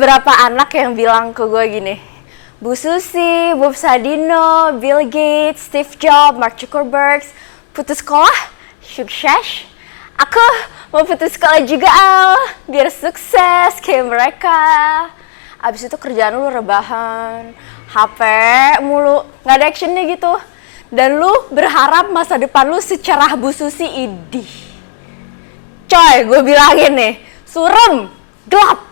beberapa anak yang bilang ke gue gini, Bu Susi, Bob Sadino, Bill Gates, Steve Jobs, Mark Zuckerberg, putus sekolah, sukses. Aku mau putus sekolah juga, Al, biar sukses kayak mereka. Abis itu kerjaan lu rebahan, HP mulu, gak ada actionnya gitu. Dan lu berharap masa depan lu secerah Bu Susi, idih. Coy, gue bilangin nih, surem, gelap,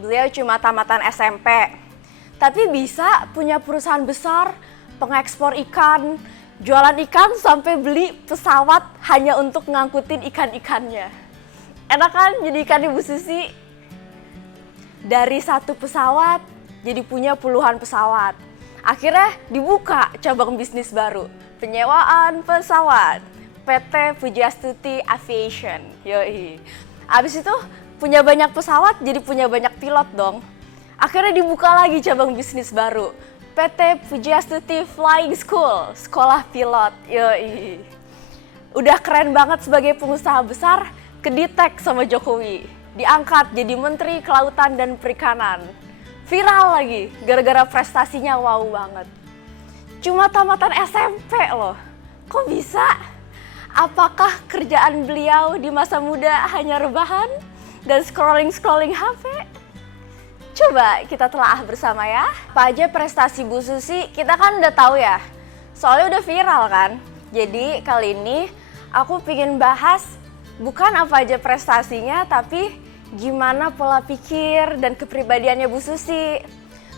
beliau cuma tamatan SMP, tapi bisa punya perusahaan besar, pengekspor ikan, jualan ikan sampai beli pesawat hanya untuk ngangkutin ikan-ikannya. Enak kan jadi ikan Ibu Susi? Dari satu pesawat jadi punya puluhan pesawat. Akhirnya dibuka cabang bisnis baru, penyewaan pesawat, PT Pujastuti Aviation. Yoi. Abis itu punya banyak pesawat, jadi punya banyak pilot dong. Akhirnya dibuka lagi cabang bisnis baru, PT Pujastuti Flying School, sekolah pilot. Yoi. Udah keren banget sebagai pengusaha besar, kedetek sama Jokowi. Diangkat jadi Menteri Kelautan dan Perikanan. Viral lagi, gara-gara prestasinya wow banget. Cuma tamatan SMP loh, kok bisa? Apakah kerjaan beliau di masa muda hanya rebahan dan scrolling HP? Coba kita telaah bersama ya. Apa aja prestasi Bu Susi kita kan udah tahu ya. Soalnya udah viral kan. Jadi kali ini aku pengen bahas bukan apa aja prestasinya, tapi gimana pola pikir dan kepribadiannya Bu Susi.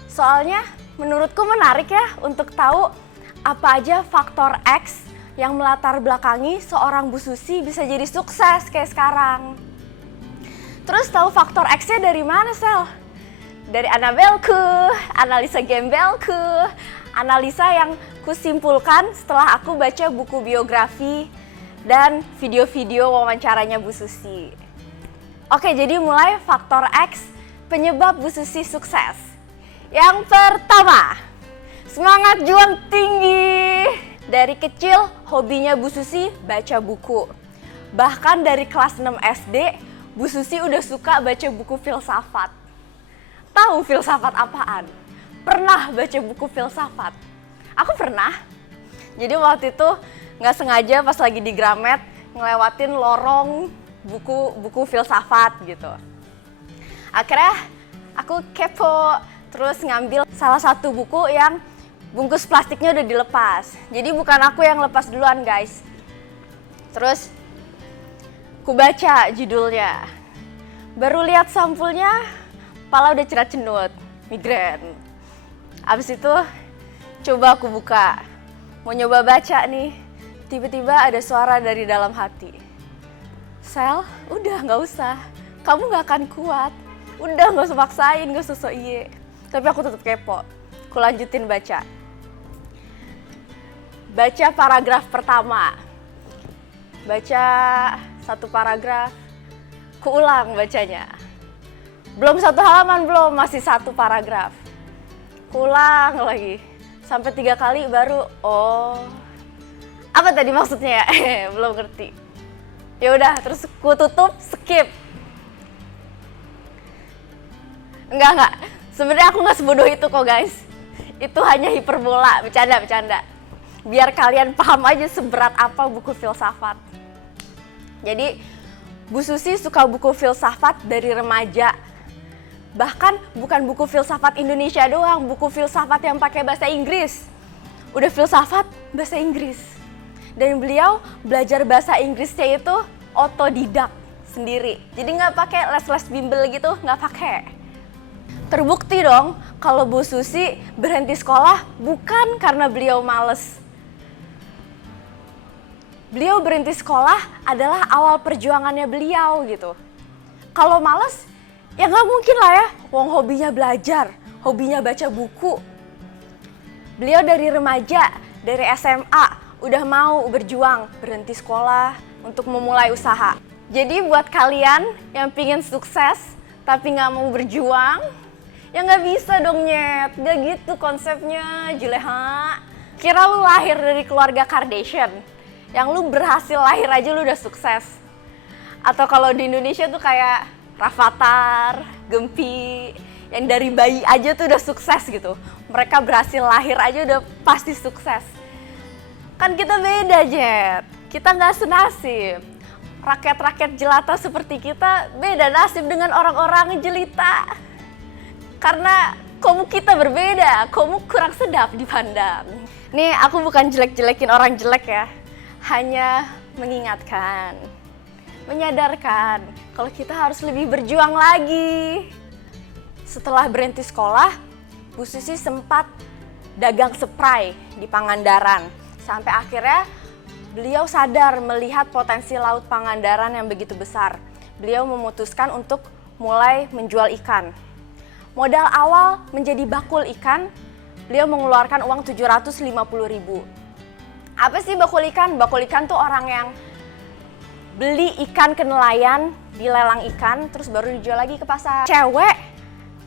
Soalnya menurutku menarik ya untuk tahu apa aja faktor X yang melatar belakangi seorang Bu Susi bisa jadi sukses kayak sekarang. Terus tahu faktor X-nya dari mana, Sel? Dari Annabelku, analisa gembelku, analisa yang kusimpulkan setelah aku baca buku biografi dan video-video wawancaranya Bu Susi. Oke, jadi mulai faktor X penyebab Bu Susi sukses. Yang pertama, semangat juang tinggi. Dari kecil hobinya Bu Susi baca buku. Bahkan dari kelas 6 SD, Bu Susi udah suka baca buku filsafat. Tahu filsafat apaan? Pernah baca buku filsafat? Aku pernah. Jadi waktu itu nggak sengaja pas lagi di Gramet ngelewatin lorong buku filsafat gitu. Akhirnya aku kepo, terus ngambil salah satu buku yang bungkus plastiknya udah dilepas. Jadi bukan aku yang lepas duluan, guys. Terus ku baca judulnya. Baru lihat sampulnya, kepala udah cerat-cenut, migrain. Abis itu coba aku buka. Mau nyoba baca nih, tiba-tiba ada suara dari dalam hati. Sel, udah gak usah. Kamu gak akan kuat. Udah gak usah paksain, gak usah sok iye. Tapi aku tetap kepo. Aku lanjutin baca. Baca paragraf pertama. Baca satu paragraf. Kuulang bacanya. Belum satu halaman, belum. Masih satu paragraf. Kuulang lagi. Sampai 3 kali baru, oh. Apa tadi maksudnya ya? Belum ngerti. Ya udah, terus ku tutup, skip. Enggak. Sebenarnya aku nggak sebodoh itu kok, guys. Itu hanya hiperbola, bercanda. Biar kalian paham aja seberat apa buku filsafat. Jadi, Bu Susi suka buku filsafat dari remaja. Bahkan bukan buku filsafat Indonesia doang, buku filsafat yang pakai bahasa Inggris. Udah filsafat, bahasa Inggris. Dan beliau belajar bahasa Inggrisnya itu otodidak sendiri. Jadi nggak pakai les-les bimbel gitu, nggak pakai. Terbukti dong kalau Bu Susi berhenti sekolah bukan karena beliau males. Beliau berhenti sekolah adalah awal perjuangannya beliau gitu. Kalau males, ya nggak mungkin lah ya. Wong hobinya belajar, hobinya baca buku. Beliau dari remaja, dari SMA, udah mau berjuang, berhenti sekolah untuk memulai usaha. Jadi buat kalian yang pingin sukses tapi nggak mau berjuang, ya nggak bisa dong, Nyet. Nggak gitu konsepnya, juleha. kira lu lahir dari keluarga Kardashian, yang lu berhasil lahir aja lu udah sukses. Atau kalau di Indonesia tuh kayak Rafathar, Gempi, yang dari bayi aja tuh udah sukses gitu. Mereka berhasil lahir aja udah pasti sukses. Kan kita beda, Jet. Kita nggak senasib. Rakyat-rakyat jelata seperti kita beda nasib dengan orang-orang jelita. Karena komu kita berbeda, komu kurang sedap dipandang. Nih, aku bukan jelek-jelekin orang jelek ya. Hanya mengingatkan, menyadarkan kalau kita harus lebih berjuang lagi. Setelah berhenti sekolah, Bu Susi sempat dagang spray di Pangandaran. Sampai akhirnya beliau sadar melihat potensi Laut Pangandaran yang begitu besar. Beliau memutuskan untuk mulai menjual ikan. Modal awal menjadi bakul ikan, beliau mengeluarkan uang 750.000. Apa sih bakul ikan? Bakul ikan tuh orang yang beli ikan ke nelayan, dilelang ikan, terus baru dijual lagi ke pasar. Cewek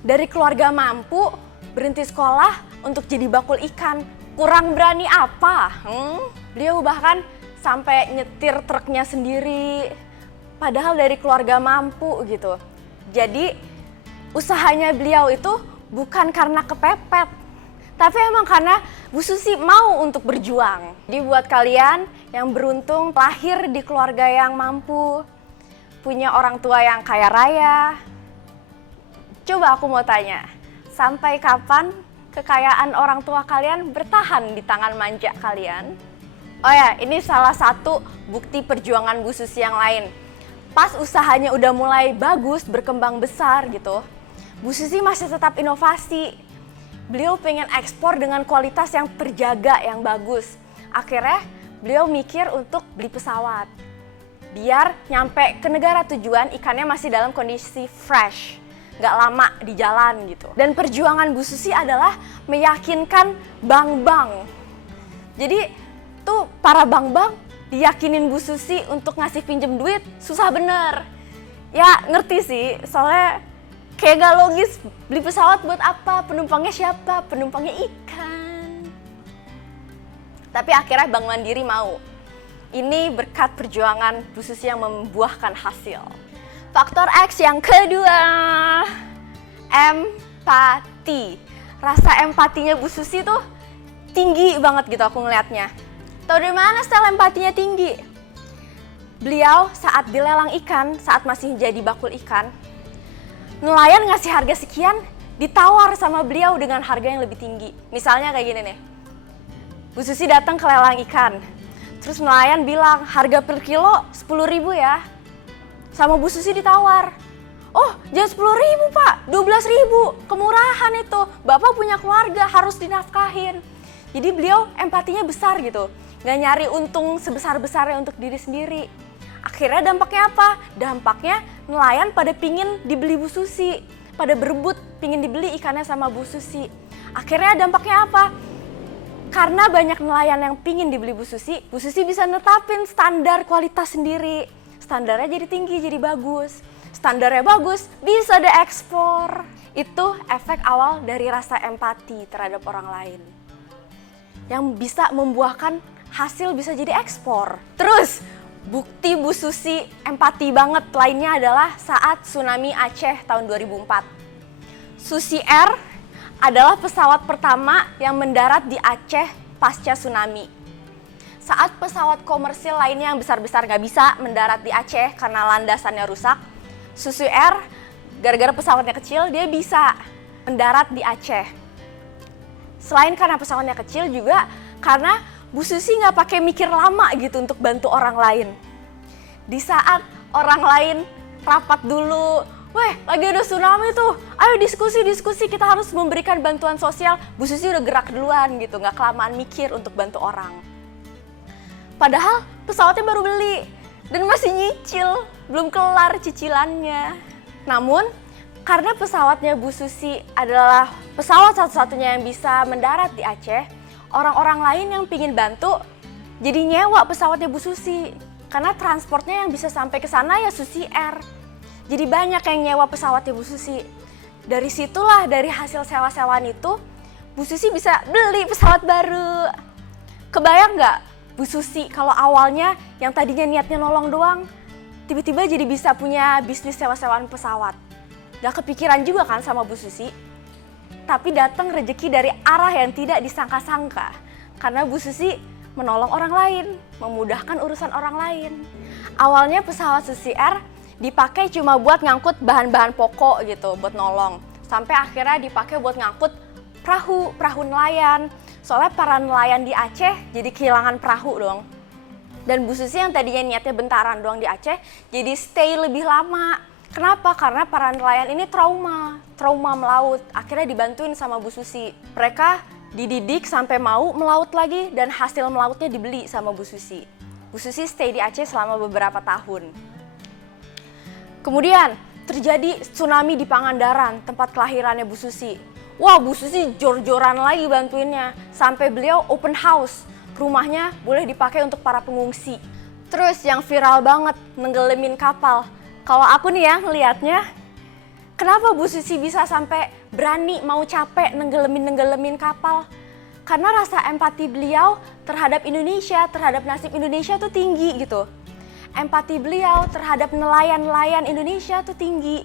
dari keluarga mampu berhenti sekolah untuk jadi bakul ikan. Kurang berani apa? Beliau bahkan sampai nyetir truknya sendiri, padahal dari keluarga mampu gitu. Jadi usahanya beliau itu bukan karena kepepet, tapi emang karena Bu Susi mau untuk berjuang. Jadi buat kalian yang beruntung lahir di keluarga yang mampu, punya orang tua yang kaya raya, coba aku mau tanya, sampai kapan kekayaan orang tua kalian bertahan di tangan manja kalian? Oh ya, ini salah satu bukti perjuangan Bu Susi yang lain. Pas usahanya udah mulai bagus, berkembang besar gitu, Bu Susi masih tetap inovasi. Beliau pengen ekspor dengan kualitas yang terjaga, yang bagus. Akhirnya beliau mikir untuk beli pesawat. Biar nyampe ke negara tujuan ikannya masih dalam kondisi fresh, nggak lama di jalan gitu. Dan perjuangan Bu Susi adalah meyakinkan bank-bank. Jadi tuh para bank-bank diyakinin Bu Susi untuk ngasih pinjem duit susah bener. Ya ngerti sih, soalnya kayak gak logis, beli pesawat buat apa? Penumpangnya siapa? Penumpangnya ikan. Tapi akhirnya Bank Mandiri mau. Ini berkat perjuangan Bu Susi yang membuahkan hasil. Faktor X yang kedua, empati. Rasa empatinya Bu Susi tuh tinggi banget gitu aku ngeliatnya. Tahu dari mana style empatinya tinggi? Beliau saat dilelang ikan, saat masih jadi bakul ikan, nelayan ngasih harga sekian, ditawar sama beliau dengan harga yang lebih tinggi. Misalnya kayak gini nih, Bu Susi datang ke lelang ikan, terus nelayan bilang harga per kilo 10.000 ya. Sama Bu Susi ditawar, oh jangan 10.000 Pak, 12.000, kemurahan itu, Bapak punya keluarga harus dinafkahin. Jadi beliau empatinya besar gitu, gak nyari untung sebesar-besarnya untuk diri sendiri. Akhirnya dampaknya apa? Dampaknya nelayan pada pingin dibeli Bu Susi, pada berebut pingin dibeli ikannya sama Bu Susi. Akhirnya dampaknya apa? Karena banyak nelayan yang pingin dibeli Bu Susi bisa netapin standar kualitas sendiri. Standarnya jadi tinggi, jadi bagus. Standarnya bagus, bisa diekspor. Itu efek awal dari rasa empati terhadap orang lain, yang bisa membuahkan hasil bisa jadi ekspor. Terus, bukti Bu Susi empati banget lainnya adalah saat tsunami Aceh tahun 2004. Susi Air adalah pesawat pertama yang mendarat di Aceh pasca tsunami. Saat pesawat komersil lainnya yang besar-besar nggak bisa mendarat di Aceh karena landasannya rusak, Susi Air gara-gara pesawatnya kecil dia bisa mendarat di Aceh. Selain karena pesawatnya kecil juga karena Bu Susi nggak pakai mikir lama gitu untuk bantu orang lain. Di saat orang lain rapat dulu, weh lagi ada tsunami tuh, ayo diskusi kita harus memberikan bantuan sosial. Bu Susi udah gerak duluan gitu, nggak kelamaan mikir untuk bantu orang. Padahal pesawatnya baru beli dan masih nyicil, belum kelar cicilannya. Namun karena pesawatnya Bu Susi adalah pesawat satu-satunya yang bisa mendarat di Aceh, orang-orang lain yang pingin bantu jadi nyewa pesawatnya Bu Susi. Karena transportnya yang bisa sampai ke sana ya Susi Air. Jadi banyak yang nyewa pesawatnya Bu Susi. Dari situlah, dari hasil sewa-sewaan itu, Bu Susi bisa beli pesawat baru. Kebayang nggak Bu Susi kalau awalnya yang tadinya niatnya nolong doang, tiba-tiba jadi bisa punya bisnis sewa-sewaan pesawat. Gak kepikiran juga kan sama Bu Susi? Tapi datang rezeki dari arah yang tidak disangka-sangka. Karena Bu Susi menolong orang lain, memudahkan urusan orang lain. Awalnya pesawat Susi Air dipakai cuma buat ngangkut bahan-bahan pokok gitu, buat nolong. Sampai akhirnya dipakai buat ngangkut perahu nelayan. Soalnya para nelayan di Aceh jadi kehilangan perahu dong. Dan Bu Susi yang tadinya niatnya bentaran doang di Aceh, jadi stay lebih lama. Kenapa? Karena para nelayan ini trauma melaut. Akhirnya dibantuin sama Bu Susi. Mereka dididik sampai mau melaut lagi dan hasil melautnya dibeli sama Bu Susi. Bu Susi stay di Aceh selama beberapa tahun. Kemudian terjadi tsunami di Pangandaran, tempat kelahirannya Bu Susi. Wah, Bu Susi jor-joran lagi bantuinnya. Sampai beliau open house, rumahnya boleh dipakai untuk para pengungsi. Terus yang viral banget, nenggelemin kapal. Kalau aku nih ya ngelihatnya, kenapa Bu Susi bisa sampai berani mau capek nenggelemin kapal? Karena rasa empati beliau terhadap Indonesia, terhadap nasib Indonesia tuh tinggi gitu. Empati beliau terhadap nelayan-nelayan Indonesia tuh tinggi.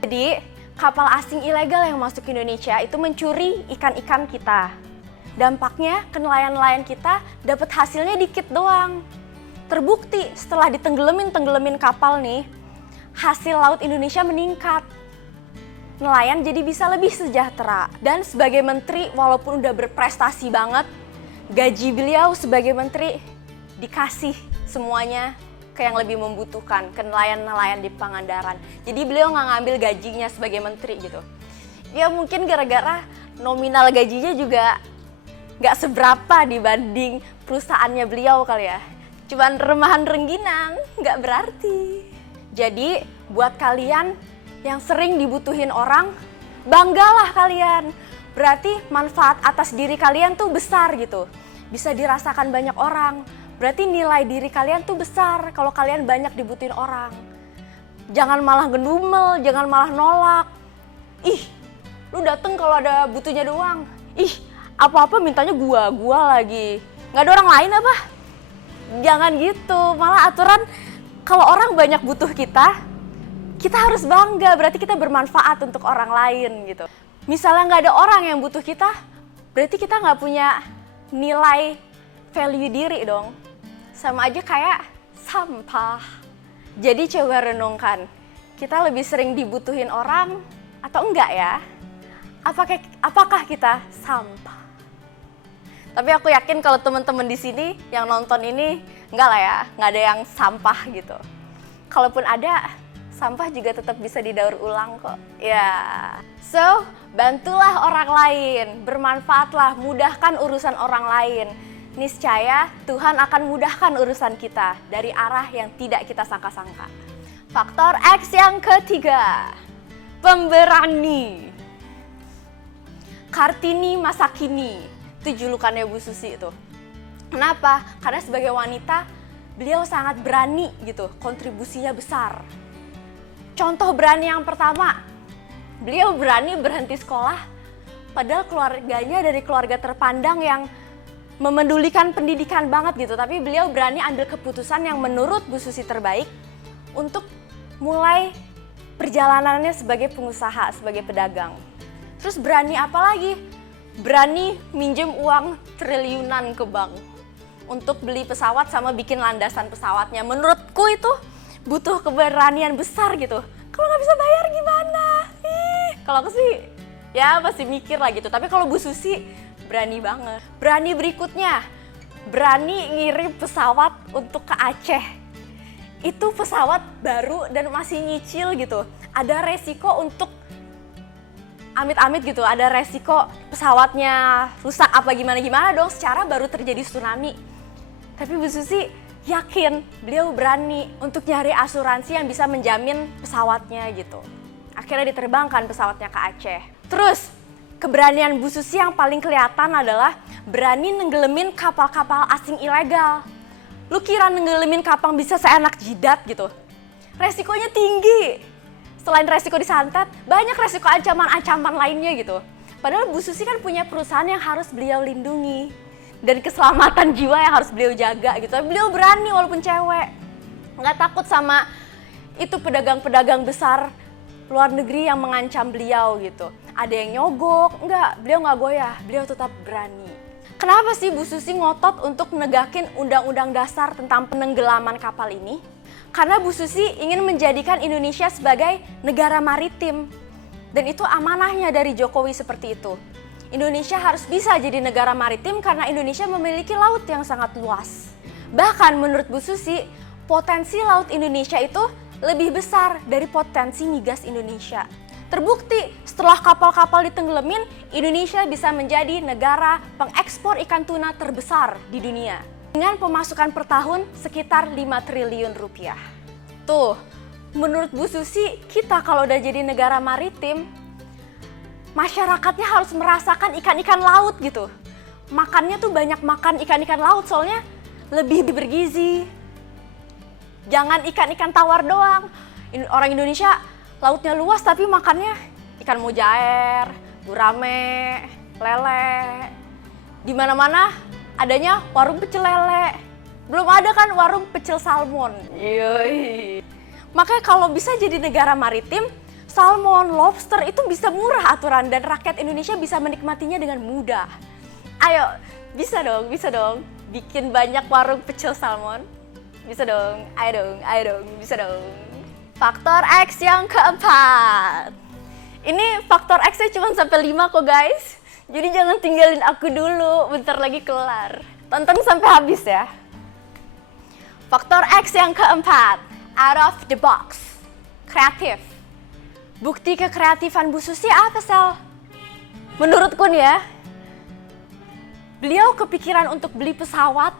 Jadi kapal asing ilegal yang masuk ke Indonesia itu mencuri ikan-ikan kita. Dampaknya ke nelayan-nelayan kita dapat hasilnya dikit doang. Terbukti setelah ditenggelemin kapal nih, hasil laut Indonesia meningkat. Nelayan jadi bisa lebih sejahtera. Dan sebagai menteri walaupun udah berprestasi banget, gaji beliau sebagai menteri dikasih semuanya ke yang lebih membutuhkan, ke nelayan-nelayan di Pangandaran. Jadi beliau nggak ngambil gajinya sebagai menteri gitu. Ya mungkin gara-gara nominal gajinya juga nggak seberapa dibanding perusahaannya beliau kali ya. Cuman remahan rengginang, nggak berarti. Jadi buat kalian yang sering dibutuhin orang, banggalah kalian. Berarti manfaat atas diri kalian tuh besar gitu. Bisa dirasakan banyak orang. Berarti nilai diri kalian tuh besar kalau kalian banyak dibutuhin orang. Jangan malah ngedumel, jangan malah nolak. Ih, lu dateng kalau ada butuhnya doang. Ih, apa-apa mintanya gua lagi. Nggak ada orang lain apa? Jangan gitu, malah aturan kalau orang banyak butuh kita harus bangga, berarti kita bermanfaat untuk orang lain gitu. Misalnya nggak ada orang yang butuh kita, berarti kita nggak punya nilai value diri dong. Sama aja kayak sampah. Jadi coba renungkan, kita lebih sering dibutuhin orang atau enggak ya? Apakah kita sampah? Tapi aku yakin kalau teman-teman di sini yang nonton ini enggak lah ya, nggak ada yang sampah gitu. Kalaupun ada, sampah juga tetap bisa didaur ulang kok. Ya. So, bantulah orang lain, bermanfaatlah, mudahkan urusan orang lain. Niscaya Tuhan akan mudahkan urusan kita dari arah yang tidak kita sangka-sangka. Faktor X yang ketiga, pemberani. Kartini masa kini, itu julukannya Bu Susi itu. Kenapa? Karena sebagai wanita, beliau sangat berani gitu, kontribusinya besar. Contoh berani yang pertama, beliau berani berhenti sekolah, padahal keluarganya dari keluarga terpandang yang memedulikan pendidikan banget gitu, tapi beliau berani ambil keputusan yang menurut Bu Susi terbaik untuk mulai perjalanannya sebagai pengusaha, sebagai pedagang. Terus berani apa lagi? Berani minjem uang triliunan ke bank untuk beli pesawat sama bikin landasan pesawatnya. Menurutku itu butuh keberanian besar gitu. Kalau nggak bisa bayar gimana? Kalau aku sih ya masih mikir lah gitu, tapi kalau Bu Susi berani banget. Berani berikutnya, berani ngirim pesawat untuk ke Aceh. Itu pesawat baru dan masih nyicil gitu. Ada resiko untuk amit-amit gitu, ada resiko pesawatnya rusak apa gimana dong secara baru terjadi tsunami. Tapi Bu Susi yakin beliau berani untuk nyari asuransi yang bisa menjamin pesawatnya gitu. Akhirnya diterbangkan pesawatnya ke Aceh. Terus keberanian Bu Susi yang paling kelihatan adalah berani nenggelemin kapal-kapal asing ilegal. Lu kira nenggelemin kapal bisa seenak jidat gitu? Resikonya tinggi. Selain resiko disantet, banyak resiko ancaman-ancaman lainnya gitu. Padahal Bu Susi kan punya perusahaan yang harus beliau lindungi. dan keselamatan jiwa yang harus beliau jaga gitu. Tapi beliau berani walaupun cewek, nggak takut sama itu pedagang-pedagang besar luar negeri yang mengancam beliau gitu. Ada yang nyogok, beliau nggak goyah, beliau tetap berani. Kenapa sih Bu Susi ngotot untuk negakin undang-undang dasar tentang penenggelaman kapal ini? Karena Bu Susi ingin menjadikan Indonesia sebagai negara maritim. Dan itu amanahnya dari Jokowi seperti itu. Indonesia harus bisa jadi negara maritim karena Indonesia memiliki laut yang sangat luas. Bahkan menurut Bu Susi, potensi laut Indonesia itu lebih besar dari potensi migas Indonesia. Terbukti setelah kapal-kapal ditenggelamin, Indonesia bisa menjadi negara pengekspor ikan tuna terbesar di dunia. Dengan pemasukan per tahun sekitar 5 triliun rupiah. Tuh, menurut Bu Susi, kita kalau udah jadi negara maritim, masyarakatnya harus merasakan ikan-ikan laut gitu. Makannya tuh banyak makan ikan-ikan laut soalnya lebih bergizi. Jangan ikan-ikan tawar doang. Orang Indonesia lautnya luas tapi makannya ikan mujair, gurame, lele. Di mana-mana adanya warung pecel lele. Belum ada kan warung pecel salmon. Yoi. Makanya kalau bisa jadi negara maritim, salmon, lobster itu bisa murah aturan dan rakyat Indonesia bisa menikmatinya dengan mudah. Ayo, bisa dong bikin banyak warung pecel salmon. Bisa dong, ayo dong, bisa dong. Faktor X yang keempat. Ini faktor X-nya cuma sampai 5 kok guys. Jadi jangan tinggalin aku dulu, bentar lagi kelar. Tonton sampai habis ya. Faktor X yang keempat, out of the box. Kreatif. Bukti kekreatifan Bu Susi apa, Sel? Menurutku nih ya, beliau kepikiran untuk beli pesawat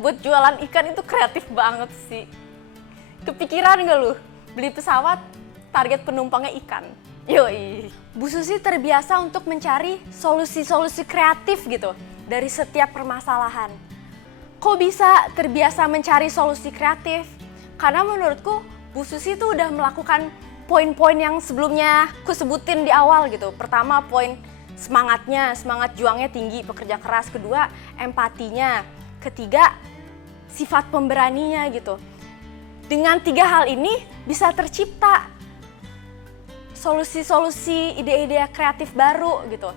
buat jualan ikan itu kreatif banget sih. Kepikiran gak lu? Beli pesawat, target penumpangnya ikan. Yoi. Bu Susi terbiasa untuk mencari solusi-solusi kreatif gitu dari setiap permasalahan. Kok bisa terbiasa mencari solusi kreatif? Karena menurutku Bu Susi tuh udah melakukan poin-poin yang sebelumnya aku sebutin di awal gitu. Pertama, poin semangatnya, semangat juangnya tinggi, pekerja keras. Kedua, empatinya. Ketiga, sifat pemberaninya gitu. Dengan 3 hal ini bisa tercipta solusi-solusi, ide-ide kreatif baru gitu.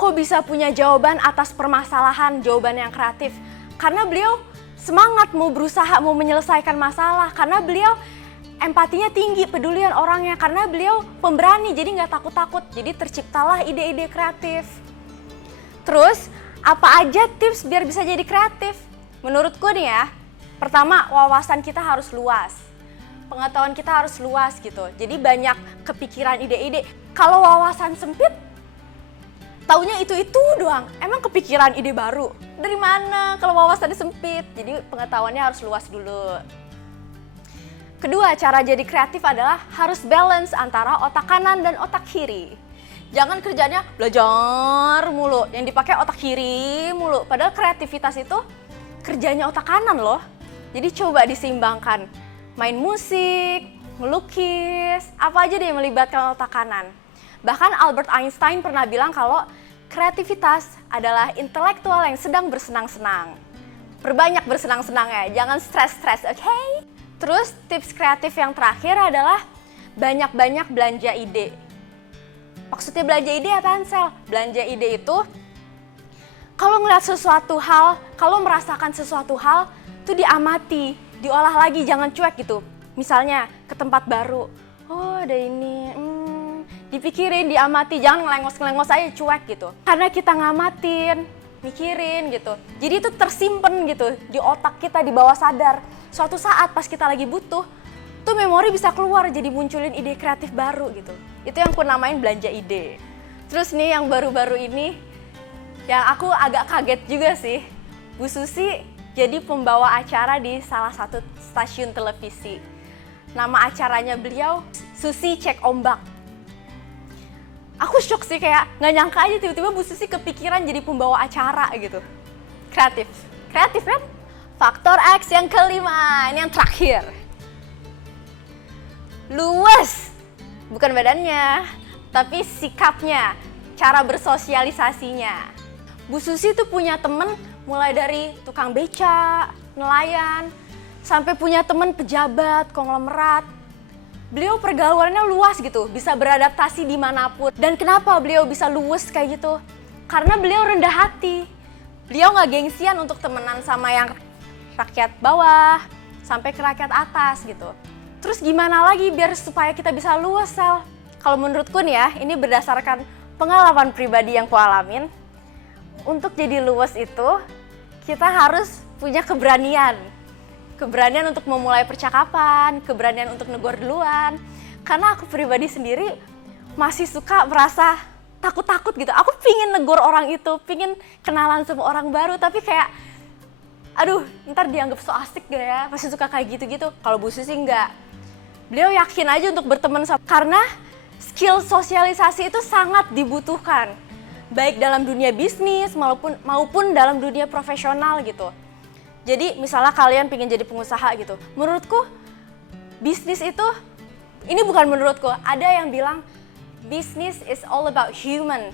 Kok bisa punya jawaban atas permasalahan, jawaban yang kreatif? Karena beliau semangat mau berusaha, mau menyelesaikan masalah. Karena beliau empatinya tinggi, pedulian orangnya. Karena beliau pemberani, jadi nggak takut-takut. Jadi terciptalah ide-ide kreatif. Terus, apa aja tips biar bisa jadi kreatif? Menurutku nih ya, pertama, wawasan kita harus luas. Pengetahuan kita harus luas gitu. Jadi banyak kepikiran ide-ide. Kalau wawasan sempit, taunya itu-itu doang. Emang kepikiran ide baru? Dari mana kalau wawasannya sempit? Jadi pengetahuannya harus luas dulu. Kedua, cara jadi kreatif adalah harus balance antara otak kanan dan otak kiri. Jangan kerjanya belajar mulu, yang dipakai otak kiri mulu. Padahal kreativitas itu kerjanya otak kanan loh. Jadi coba diseimbangkan. Main musik, melukis, apa aja deh yang melibatkan otak kanan. Bahkan Albert Einstein pernah bilang kalau kreativitas adalah intelektual yang sedang bersenang-senang. Perbanyak bersenang-senang ya, jangan stres-stres, oke? Terus tips kreatif yang terakhir adalah banyak-banyak belanja ide. Maksudnya belanja ide apaan, Sel? Belanja ide itu kalau ngeliat sesuatu hal, kalau merasakan sesuatu hal, itu diamati, diolah lagi, jangan cuek gitu. Misalnya ke tempat baru, oh ada ini, dipikirin, diamati, jangan ngelengos-ngelengos aja cuek gitu. Karena kita ngamatin, mikirin gitu. Jadi itu tersimpen gitu di otak kita, di bawah sadar. Suatu saat pas kita lagi butuh, tuh memori bisa keluar, jadi munculin ide kreatif baru gitu. Itu yang aku namain belanja ide. Terus nih yang baru-baru ini, yang aku agak kaget juga sih, Bu Susi jadi pembawa acara di salah satu stasiun televisi. Nama acaranya beliau Susi Cek Ombak. Aku shock sih, kayak nggak nyangka aja tiba-tiba Bu Susi kepikiran jadi pembawa acara gitu. Kreatif, kreatif kan? Faktor X yang kelima, ini yang terakhir. Luwes, bukan badannya, tapi sikapnya, cara bersosialisasinya. Bu Susi tuh punya temen mulai dari tukang beca, nelayan, sampai punya teman pejabat, konglomerat. Beliau pergaulannya luas gitu, bisa beradaptasi dimanapun. Dan kenapa beliau bisa luwes kayak gitu? Karena beliau rendah hati. Beliau nggak gengsian untuk temenan sama yang rakyat bawah, sampai ke rakyat atas gitu. Terus gimana lagi biar supaya kita bisa luwes, Sel? Kalau menurutku nih ya, ini berdasarkan pengalaman pribadi yang kualamin. Untuk jadi luwes itu, kita harus punya keberanian. Keberanian untuk memulai percakapan, keberanian untuk negor duluan. Karena aku pribadi sendiri masih suka merasa takut-takut gitu. Aku pingin negor orang itu, pingin kenalan sama orang baru, tapi kayak aduh, ntar dianggap so asik gak ya? Masih suka kayak gitu-gitu. Kalau Bu Susi enggak. Beliau yakin aja untuk berteman sama, karena skill sosialisasi itu sangat dibutuhkan. Baik dalam dunia bisnis maupun dalam dunia profesional gitu. Jadi misalnya kalian pengen jadi pengusaha gitu. Menurutku bisnis itu, ini bukan menurutku, ada yang bilang business is all about human.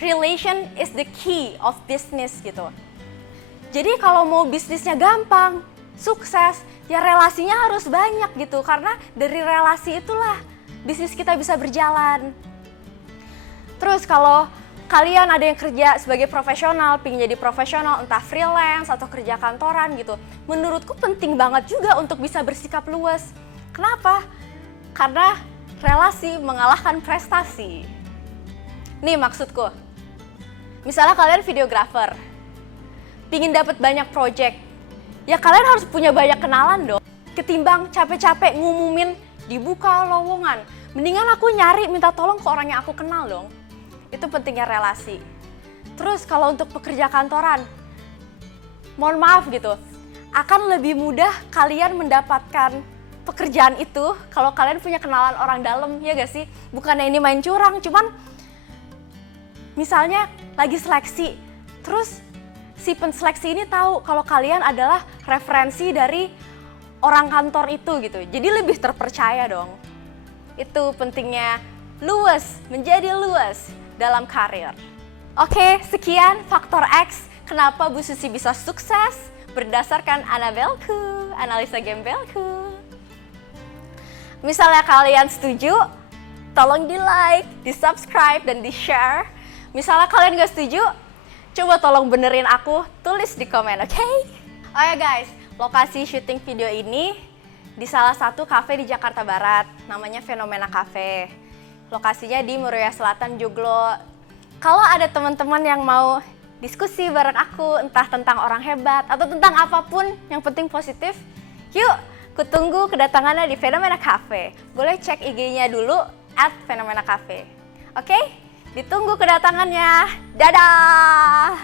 Relation is the key of business gitu. Jadi kalau mau bisnisnya gampang, sukses, ya relasinya harus banyak gitu. Karena dari relasi itulah bisnis kita bisa berjalan. Terus kalau kalian ada yang kerja sebagai profesional, pengen jadi profesional, entah freelance atau kerja kantoran gitu, menurutku penting banget juga untuk bisa bersikap luwes. Kenapa? Karena relasi mengalahkan prestasi. Nih maksudku, misalnya kalian videografer, pingin dapat banyak project, ya kalian harus punya banyak kenalan dong. Ketimbang capek-capek ngumumin dibuka lowongan, mendingan aku nyari minta tolong ke orang yang aku kenal dong. Itu pentingnya relasi. Terus kalau untuk pekerja kantoran, mohon maaf gitu, akan lebih mudah kalian mendapatkan pekerjaan itu kalau kalian punya kenalan orang dalam, ya gak sih? Bukannya ini main curang, cuman misalnya lagi seleksi, terus si penseleksi ini tahu kalau kalian adalah referensi dari orang kantor itu gitu. Jadi lebih terpercaya dong. Itu pentingnya luwes, menjadi luwes dalam karir. Oke, sekian faktor X kenapa Bu Susi bisa sukses berdasarkan analisa gembelku. Misalnya kalian setuju, tolong di like, di subscribe, dan di share. Misalnya kalian gak setuju, coba tolong benerin aku, tulis di komen, oke? Oh ya guys, lokasi syuting video ini di salah satu kafe di Jakarta Barat, namanya Fenomena Cafe. Lokasinya di Meruya Selatan, Joglo. Kalau ada teman-teman yang mau diskusi bareng aku, entah tentang orang hebat atau tentang apapun, yang penting positif, yuk kutunggu kedatangannya di Fenomena Cafe. Boleh cek IG-nya dulu @fenomena-cafe. Oke? Ditunggu kedatangannya. Dadah!